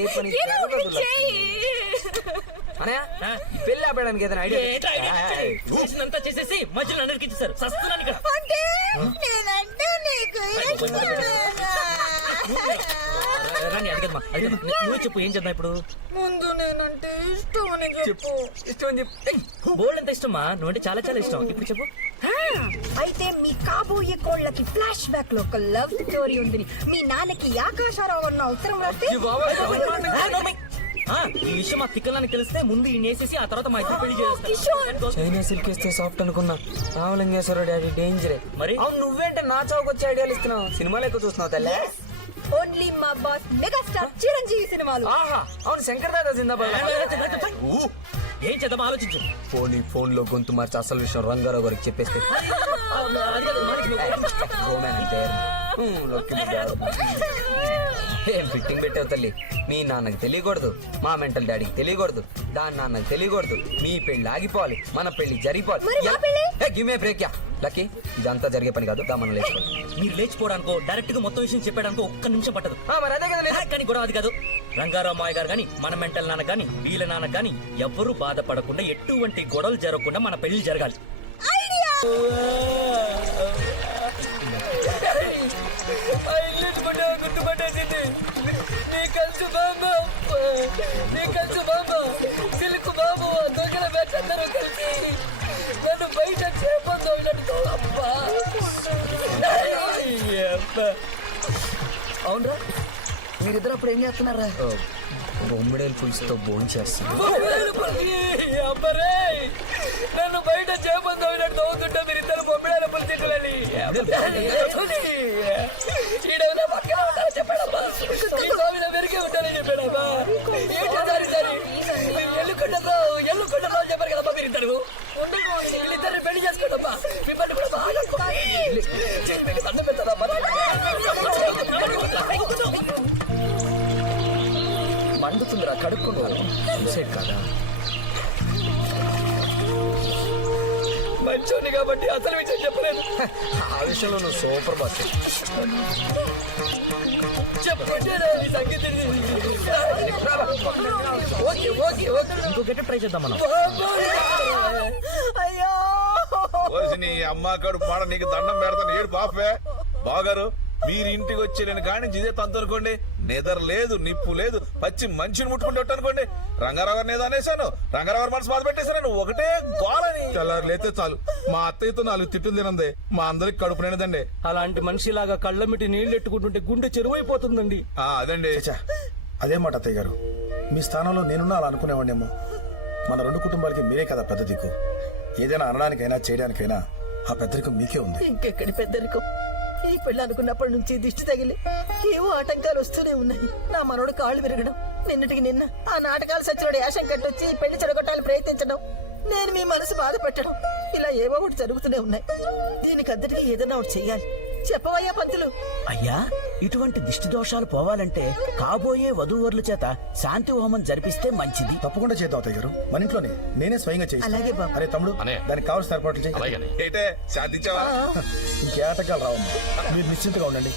ఏ పని పెళ్లి ఆపడానికి ఏదైనా ఐడియా చేసేసి మధ్యలో అందరికి ఇచ్చేసారు సస్తున్నాను ఇక్కడ. రాని అడిగమ్మా నువ్వు చెప్పు ఏం చేద్దాం ఇప్పుడు. ముందు నేనంటే ఇష్టం అని చెప్పు. ఇష్టం అని చెప్పు. బోల్డ్ ఎంత ఇష్టమా? నువ్వంటే చాలా చాలా ఇష్టం. ఇప్పుడు చెప్పు. అయితే మీ కాబోయే కోళ్ళకి ఫ్లాష్ బ్యాక్ లో ఒక లవ్ స్టోరీ ఉంది. మీ నాన్నకి ఆకాశారావు అన్న ఉత్తరం రాస్తే ఈ విషయం మా తిక్కలానికి తెలిస్తే ముందు ఈ నేసేసి ఆ తర్వాత మా ఇద్దరు పెళ్లి చేస్తాను. చైనా సిల్క్ ఇస్తే సాఫ్ట్ అనుకున్నా. రామలింగేశ్వర డాడీ డేంజరే. మరి అవును నువ్వేంటే నా చౌక వచ్చి ఐడియాలు ఇస్తున్నావు. సినిమాలు ఎక్కువ చూస్తున్నావు తల్లే. ఓన్లీ మా బాస్ మెగాస్టార్ చిరంజీవి సినిమాలు. ఆహా అవును శంకర్ దాదా జిందాబాద్. ఏం చేద్దాం ఆలోచించు. ఫోన్ లో గొంతు మార్చి అసలు విషయం రంగారావు గారికి చెప్పేస్తే ఏం ఫిట్టింగ్ పెట్టావు తల్లి. మీ నాన్నకి తెలియకూడదు, మా మెంటల్ డాడీకి తెలియకూడదు, దాని నాన్నకి తెలియకూడదు. మీ పెళ్లి ఆగిపోవాలి, మన పెళ్లి జరిగిపోవాలి. గిమే బ్రేక్ యా లక్కీ. ఇదంతా జరిగే పని కాదు. మనం లేచిపోవాలి. మీరు లేచిపోవడానికో డైరెక్ట్ గా మొత్తం విషయం చెప్పడానికో ఒక్క నిమిషం పట్టదు. మరి అదే కదా. కానీ గొడవ అది కాదు. రంగారావు మాయ గారు గాని మన మెంటల్ నాన్న గాని వీళ్ళ నాన్న గాని ఎవ్వరూ బాధపడకుండా ఎటువంటి గొడవలు జరగకుండా మన పెళ్లి జరగాలి. గుర్తుపట్టేసింది. నీ కలిసి బాబా సిల్క్ బాబు దొంగల బెచ్చందరూ కలిసి నన్ను బయట చేపొందోళ్ళట్టు. అవునరా మీరిద్దరు అప్పుడు ఏం చేస్తున్నారా? బొమ్మిడేలు పులుసుతో భోజనం చేస్తాను. నన్ను బయట చేపొందోళ్ళట్టు తోగుతుంటే మీరిద్దరు బొమ్మిడేల పులుసు తింటారని పక్కన ఉంటారని చెప్పాడమ్మా. పెరిగే ఉంటారని చెప్పాడమ్మా. ఏంటి సరి ఎల్లుకుండలో చెప్పారు కదమ్మా. మీరిద్దరు వీళ్ళిద్దరిని పెళ్లి చేసుకోడమ్మా. మిమ్మల్ని కూడా బాగా బంధం పెడతారమ్మా. మండుతుందిరా కడుక్కుంటారు. సైడ్ కాదా మంచోని కాబట్టి అసలు విషయం చెప్పలేదు. ఆ విషయంలో నువ్వు సూపర్ బాస్. ఇంకో గెటప్ ట్రై చేద్దాం మనం. అయ్యో నీ అమ్మ కడుపు పాడ నీకు దండం పెడతాను. ఏడు బాపే బాగారు మీరు ఇంటికి వచ్చి నేను కాడి నుంచి ఇదే తంతు అనుకోండి. నిద్ర లేదు, నిప్పు లేదు, పచ్చి మనిషిని ముట్టుకుంటే అనుకోండి. రంగారావు గారిని ఏదో అనేసాను, రంగారావు గారు మనసు బాధ పెట్టేశాను. ఒకటే గోలని తెల్లారు లేతే చాలు మా అత్తయ్యతో 4 తిట్టులు తినందే మా అందరికి కడుపు నిండదండి. అలాంటి మనిషిలాగా కళ్ళమిటి నీళ్లు ఎట్టుకుంటుంటే గుండె చెరువైపోతుందండి. అదండి. అదే మాట అత్తయ్య గారు. మీ స్థానంలో నేనున్నా అలా అనుకునేవాడినేమో. మన 2 కుటుంబాలకి మీరే కదా పెద్ద దిక్కు. ఏదైనా అనడానికైనా చేయడానికైనా ఆ పెద్దరికం మీకే ఉంది. ఇంకెక్కడి పెద్దరికం. ఈ పెళ్లి అనుకున్నప్పటి నుంచి దిష్టి తగిలి ఏవో ఆటంకాలు వస్తూనే ఉన్నాయి. నా మనోడు కాళ్ళు విరగడం, నిన్నటికి నిన్న ఆ నాటకాలు సచ్చినోడు యాశం కట్టొచ్చి పెళ్లి చెడగొట్టాలని ప్రయత్నించడం, నేను మీ మనసు బాధ పెట్టడం, ఇలా ఏవో ఒకటి జరుగుతూనే ఉన్నాయి. దీనికి అద్దరికి ఏదైనా ఒకటి చెయ్యాలి. చెప్పవయ్యా పంతులు. అయ్యా ఇటువంటి దిష్టి దోషాలు పోవాలంటే కాబోయే వధూవరుల చేత శాంతి హోమం జరిపిస్తే మంచిది. తప్పకుండా చేద్దాం అత్తయ్య గారు. మన ఇంట్లోనే నేనే స్వయంగా చేయి. అలాగే బాబు. అరే తమ్ముడు దానికి కావాల్సిన ఏర్పాట్లు చేయి. ఏంటే సాధించావా? ఇంకే ఆటకాలు రావమ్మా. మీరు నిశ్చింతగా ఉండండి.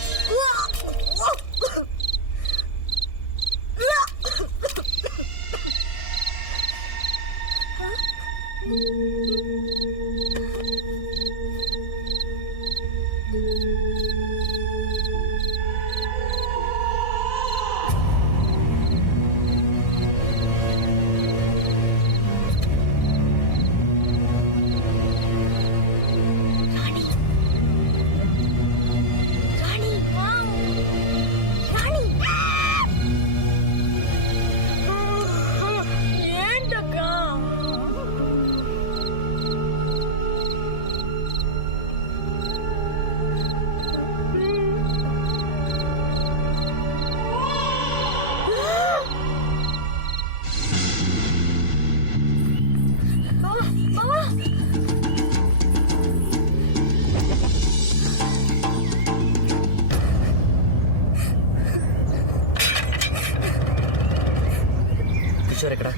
కిషోర్ ఎక్కడ?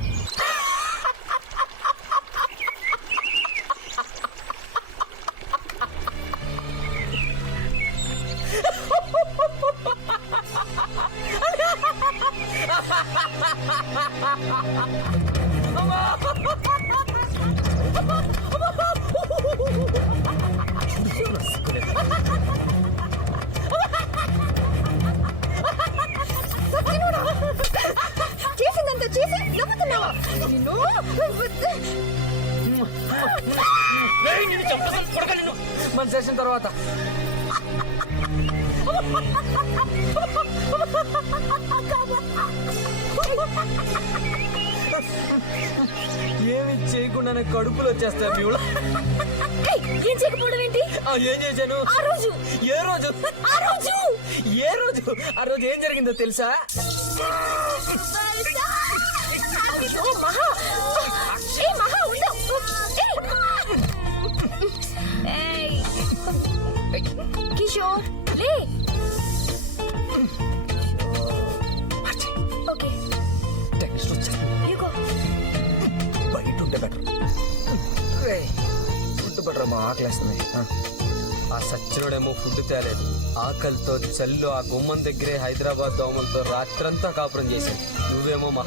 ఏయ్, నిన్ను చంపేస్తాను, కొడకా నిన్ను. మన సెషన్ తర్వాత ఏమి చేయకుండానే కడుపులు వచ్చేస్తాయి మీ ఊళ్ళో. ఏం చేయకపోవడం ఏంటి? ఏం చేశాను ఆ రోజు ఏ రోజు ఆ రోజు ఏ రోజు ఆ రోజు ఏం జరిగిందో తెలుసా? అయ్యో, మహా! ఏయ్, మహా, ఉండు! ఏయ్! కిషోర్, లే! ఓకే, టెన్షన్ వచ్చేస్తుంది. you go. బయట ఉంటే బెటర్. ఫుడ్ బెటర్, మా ఆకలేస్తుంది. ఆ సచ్చినోడేమో ఫుడ్ తేలేదు. ఆకలితో చల్లు ఆ గుమ్మం దగ్గరే హైదరాబాద్ దోమలతో రాత్రంతా కాపురం చేశాను. నువ్వేమో